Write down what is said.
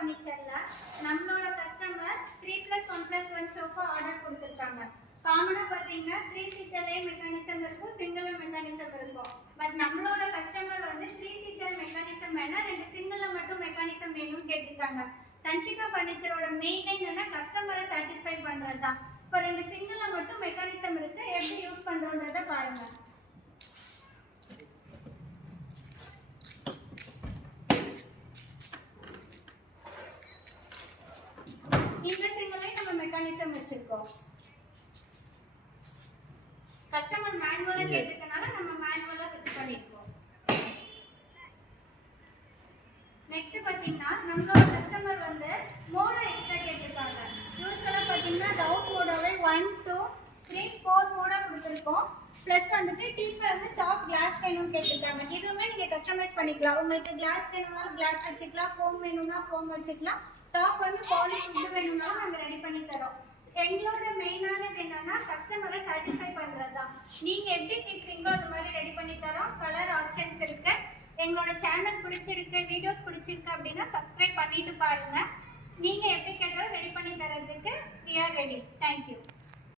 ஃபர்னிச்சர்ல நம்மளோட customer 3+1+1 sofa order கொடுத்துருக்காங்க. காமனா பார்த்தீங்கன்னா 3 சீட்டர்லேயே மெக்கானிசம் இருக்கும், சிங்கிள் மெக்கானிசம் இருக்கும். பட் நம்மளோட கஸ்டமர் வந்து 3 சீட்டர் மெக்கானிசம் வேணா 2 சிங்கிள் மட்டும் மெக்கானிசம் வேணும்னு கேட்டிருக்காங்க. தன்ஷிகா ஃபர்னிச்சரோட மெயின் என்னன்னா கஸ்டமரை சாட்டிஸ்ஃபை பண்றது தான். இப்போ 2 சிங்கிள் மட்டும் மெக்கானிசம் இருக்கு, எப்படி யூஸ் பண்றோன்றத பாருங்க. இந்த சிங்கிளே நம்ம மெக்கானிசம் வச்சிருக்கோம். கஸ்டமர் மேனுவலா கேட்டிருக்கனால நம்ம மேனுவலா செட் பண்ணிருக்கோம். நெக்ஸ்ட் பாத்தீங்கன்னா நம்மளோட கஸ்டமர் வந்து மோட எக்ஸ்ட்ரா கேட்டிருக்காங்க. யூஸ்வலா பாத்தீங்கன்னா ரவுண்ட் மோடாவே 1 2 3 4 மோடா கொடுத்துருக்கோம். பிளஸ் வந்துட்டு டீப்ல வந்து டாப் கிளாஸ் வேணும்னு கேட்டிருக்காங்க. இதுவுமே நீங்க கஸ்டமைஸ் பண்ணிக்கலாம். உங்களுக்கு கிளாஸ் வேணும்னாலும் கிளாஸ் வச்சுக்கலாம், ஃபோம் வேணும்னா ஃபோம் வச்சுக்கலாம். டாப் வந்து பாலிஷ் உட் வேணும்னாலும் நாங்கள் ரெடி பண்ணி தரோம். எங்களோட மெயினானது என்னன்னா கஸ்டமரை சாட்டிஸ்ஃபை பண்றது தான். நீங்க எப்படி கேட்குறீங்களோ அது மாதிரி ரெடி பண்ணி தரோம். கலர் ஆப்ஷன்ஸ் இருக்கு. எங்களோட சேனல் பிடிச்சிருக்கு, வீடியோஸ் பிடிச்சிருக்கு அப்படின்னா சப்ஸ்கிரைப் பண்ணிட்டு பாருங்க. நீங்க எப்படி கேட்டாலும் ரெடி பண்ணி தரதுக்கு we are ready. Thank you.